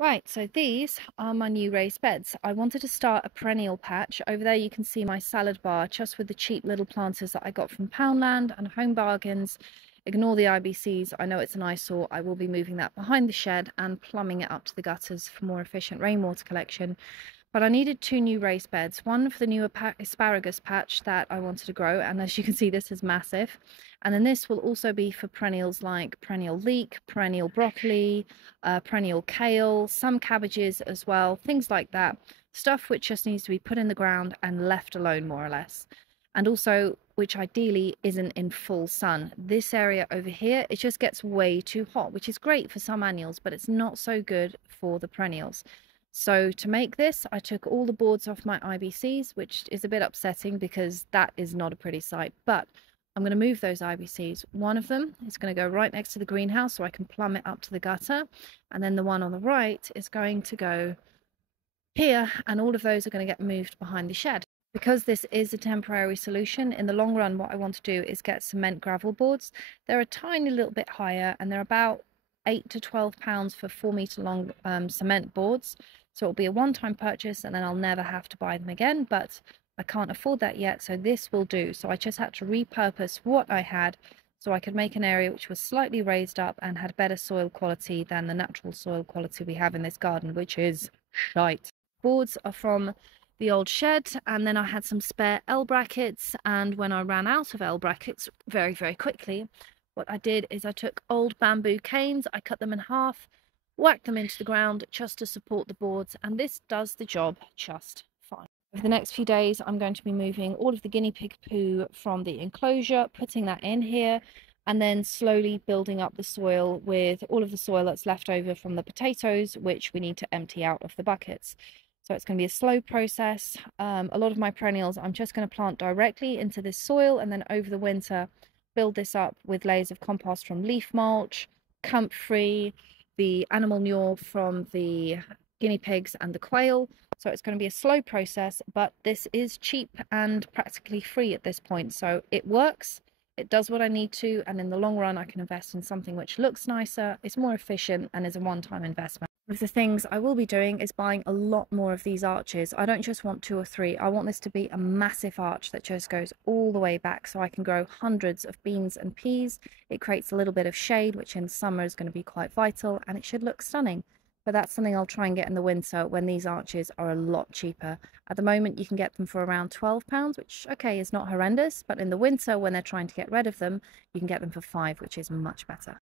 Right, so these are my new raised beds. I wanted to start a perennial patch. Over there you can see my salad bar just with the cheap little planters that I got from Poundland and Home Bargains. Ignore the IBCs, I know it's an eyesore. I will be moving that behind the shed and plumbing it up to the gutters for more efficient rainwater collection. But I needed two new raised beds, one for the new asparagus patch that I wanted to grow, and as you can see this is massive, and then this will also be for perennials like perennial leek, perennial broccoli, perennial kale, some cabbages as well, things like that, stuff which just needs to be put in the ground and left alone more or less, and also which ideally isn't in full sun. This area over here, it just gets way too hot, which is great for some annuals, but it's not so good for the perennials. So to make this, I took all the boards off my IBCs, which is a bit upsetting because that is not a pretty sight, but I'm going to move those IBCs. One of them is going to go right next to the greenhouse so I can plumb it up to the gutter, and then the one on the right is going to go here, and all of those are going to get moved behind the shed. Because this is a temporary solution, in the long run what I want to do is get cement gravel boards. They're a tiny little bit higher and they're about £8 to £12 for 4 meter long cement boards. So it'll be a one-time purchase and then I'll never have to buy them again, but I can't afford that yet, so this will do. So I just had to repurpose what I had so I could make an area which was slightly raised up and had better soil quality than the natural soil quality we have in this garden, which is shite. Boards are from the old shed, and then I had some spare L brackets, and when I ran out of L brackets very quickly, what I did is I took old bamboo canes, I cut them in half, whack them into the ground just to support the boards, and this does the job just fine. Over the next few days I'm going to be moving all of the guinea pig poo from the enclosure, putting that in here, and then slowly building up the soil with all of the soil that's left over from the potatoes, which we need to empty out of the buckets. So it's going to be a slow process. A lot of my perennials I'm just going to plant directly into this soil, and then over the winter build this up with layers of compost from leaf mulch, comfrey, the animal manure from the guinea pigs and the quail. So it's going to be a slow process, but this is cheap and practically free at this point. So it works, it does what I need to, and in the long run I can invest in something which looks nicer, is more efficient, and is a one-time investment. One of the things I will be doing is buying a lot more of these arches. I don't just want 2 or 3. I want this to be a massive arch that just goes all the way back so I can grow hundreds of beans and peas. It creates a little bit of shade, which in summer is going to be quite vital, and it should look stunning. But that's something I'll try and get in the winter when these arches are a lot cheaper. At the moment you can get them for around £12, which okay is not horrendous, but in the winter when they're trying to get rid of them, you can get them for £5, which is much better.